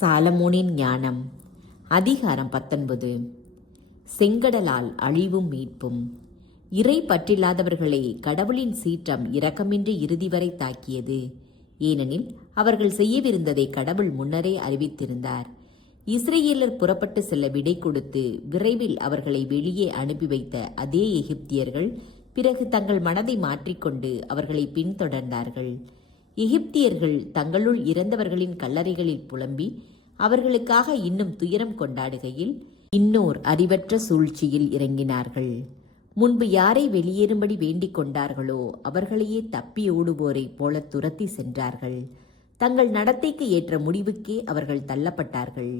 சாலமோனின் ஞானம் அதிகாரம் 19. செங்கடலால் அழிவும் மீட்பும். இறை பற்றில்லாதவர்களை கடவுளின் சீற்றம் இரக்கமின்றி இறுதி வரை தாக்கியது. ஏனெனில் அவர்கள் செய்யவிருந்ததை கடவுள் முன்னரே அறிவித்திருந்தார். இஸ்ரேலர் புறப்பட்டு செல்ல விடை கொடுத்து விரைவில் அவர்களை வெளியே அனுப்பி வைத்த அதே எகிப்தியர்கள் பிறகு தங்கள் மனதை மாற்றிக்கொண்டு அவர்களை பின்தொடர்ந்தார்கள். எகிப்தியர்கள் தங்களுள் இறந்தவர்களின் கல்லறைகளில் புலம்பி அவர்களுக்காக இன்னும் துயரம் கொண்டாடுகையில் இன்னோர் அறிவற்ற சூழ்ச்சியில் இறங்கினார்கள். முன்பு யாரை வெளியேறும்படி வேண்டிக் கொண்டார்களோ அவர்களையே தப்பி ஓடுவோரை போல துரத்தி சென்றார்கள். தங்கள் நடத்தைக்கு ஏற்ற முடிவுக்கே அவர்கள் தள்ளப்பட்டார்கள்.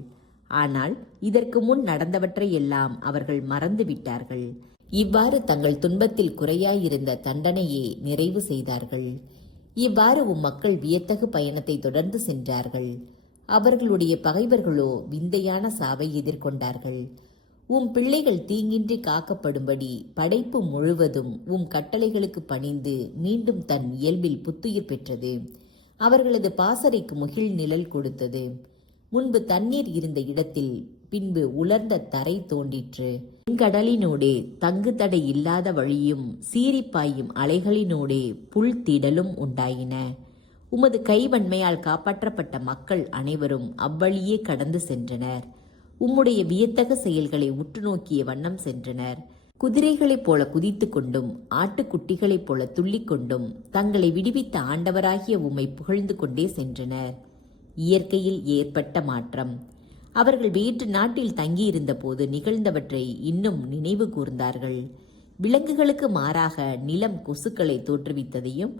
ஆனால் இதற்கு முன் நடந்தவற்றை எல்லாம் அவர்கள் மறந்து விட்டார்கள். இவ்வாறு தங்கள் துன்பத்தில் குறையாயிருந்த தண்டனையே நிறைவு செய்தார்கள். இவ்வாறு மக்கள் வியத்தகு பயணத்தை தொடர்ந்து சென்றார்கள். அவர்களுடைய பகைவர்களோ விந்தையான சாவை எதிர்கொண்டார்கள். பிள்ளைகள் தீங்கின்றி காக்கப்படும்படி படைப்பு முழுவதும் கட்டளைகளுக்கு பணிந்து மீண்டும் தன் இயல்பில் புத்துயிர் பெற்றது. அவர்களது பாசறைக்கு முகில் நிழல் கொடுத்தது. முன்பு தண்ணீர் இருந்த இடத்தில் பின்பு உலர்ந்த தரை தோன்றிற்று. கடலினோடே தங்கு தடை இல்லாத வழியும் சீரிப்பாயும் அலைகளினோடே புல் திடலும் உண்டாயின. உமது கைவன்மையால் காப்பாற்றப்பட்ட மக்கள் அனைவரும் அவ்வழியே கடந்து சென்றனர். உம்முடைய வியத்தகு செயல்களை உற்று நோக்கிய வண்ணம் சென்றனர். குதிரைகளைப் போல குதித்து கொண்டும் ஆட்டுக்குட்டிகளைப் போல துள்ளிக்கொண்டும் தங்களை விடுவித்த ஆண்டவராகிய உம்மை புகழ்ந்து கொண்டே சென்றனர். இயற்கையில் ஏற்பட்ட மாற்றம். அவர்கள் வேற்று நாட்டில் தங்கியிருந்த போது நிகழ்ந்தவற்றை இன்னும் நினைவு கூர்ந்தார்கள். விலங்குகளுக்கு மாறாக நிலம் கொசுக்களை தோற்றுவித்ததையும்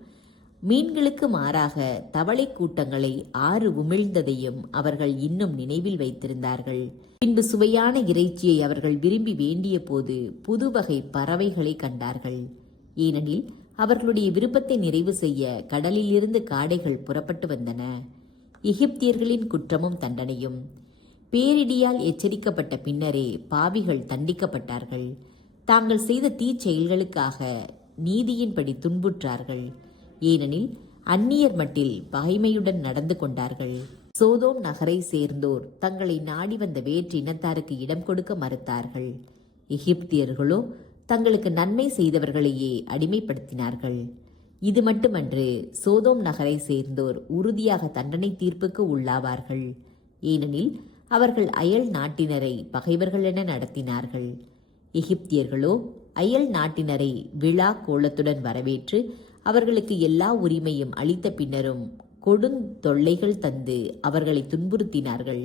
மீன்களுக்கு மாறாக தவளை கூட்டங்களை ஆறு உமிழ்ந்ததையும் அவர்கள் இன்னும் நினைவில் வைத்திருந்தார்கள். பின்பு சுவையான இறைச்சியை அவர்கள் விரும்பி வேண்டிய போது புது வகை பறவைகளை கண்டார்கள். ஏனெனில் அவர்களுடைய விருப்பத்தை நிறைவு செய்ய கடலிலிருந்து காடைகள் புறப்பட்டு வந்தன. எகிப்தியர்களின் குற்றமும் தண்டனையும். பேரிடியால் எச்சரிக்கப்பட்ட பின்னரே பாவிகள் தண்டிக்கப்பட்டார்கள். தாங்கள் செய்த தீச்செயல்களுக்காக நீதியின்படி துன்புற்றார்கள். ஏனெனில் அந்நியர் மட்டில் பகைமையுடன் நடந்து கொண்டார்கள். சோதோம் நகரை சேர்ந்தோர் தங்களை நாடி வந்த வேற்று இனத்தாருக்கு இடம் கொடுக்க மறுத்தார்கள். எகிப்தியர்களோ தங்களுக்கு நன்மை செய்தவர்களையே அடிமைப்படுத்தினார்கள். இது மட்டுமன்று, சோதோம் நகரை சேர்ந்தோர் உறுதியாக தண்டனை தீர்ப்புக்கு உள்ளாவார்கள். ஏனெனில் அவர்கள் அயல் நாட்டினரை பகைவர்கள் என நடத்தினார்கள். எகிப்தியர்களோ அயல் நாட்டினரை விழா கோலத்துடன் வரவேற்று அவர்களுக்கு எல்லா உரிமையும் அளித்த பின்னரும் கொடுந்தொல்லைகள் தந்து அவர்களை துன்புறுத்தினார்கள்.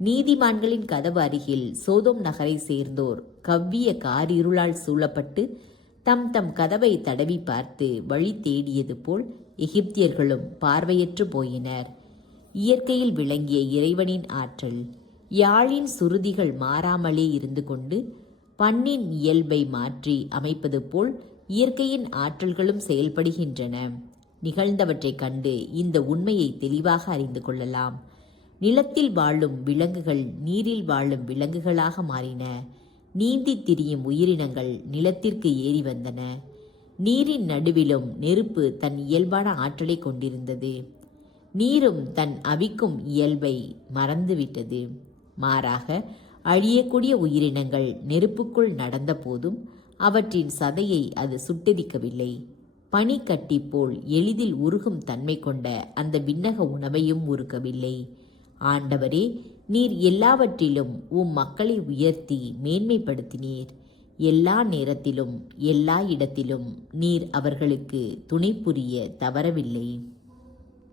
நீதிமான்களின் கதவு அருகில் சோதோம் நகரை சேர்ந்தோர் கவ்விய காரிருளால் சூழப்பட்டு தம் தம் கதவை தடவி பார்த்து வழி தேடியது போல் எகிப்தியர்களும் பார்வையற்று போயினர். இயற்கையில் விளங்கிய இறைவனின் ஆற்றல். யாழின் சுருதிகள் மாறாமலே இருந்து கொண்டு பண்ணின் இயல்பை மாற்றி அமைப்பது போல் இயற்கையின் ஆற்றல்களும் செயல்படுகின்றன. நிகழ்ந்தவற்றை கண்டு இந்த உண்மையை தெளிவாக அறிந்து கொள்ளலாம். நிலத்தில் வாழும் விலங்குகள் நீரில் வாழும் விலங்குகளாக மாறின. நீந்தி திரியும் உயிரினங்கள் நிலத்திற்கு ஏறி வந்தன. நீரின் நடுவிலும் நெருப்பு தன் இயல்பான ஆற்றலை கொண்டிருந்தது. நீரும் தன் அவிக்கும் இயல்பை மறந்துவிட்டது. மாறாக அழியக்கூடிய உயிரினங்கள் நெருப்புக்குள் நடந்த போதும் அவற்றின் சதையை அது சுட்டெரிக்கவில்லை. பனிக்கட்டி போல் எளிதில் உருகும் தன்மை கொண்ட அந்த விண்ணக உணவையும் உருக்கவில்லை. ஆண்டவரே, நீர் எல்லாவற்றிலும் மக்களை உயர்த்தி மேன்மைப்படுத்தினீர். எல்லா நேரத்திலும் எல்லா இடத்திலும் நீர் அவர்களுக்கு துணை புரிய தவறவில்லை.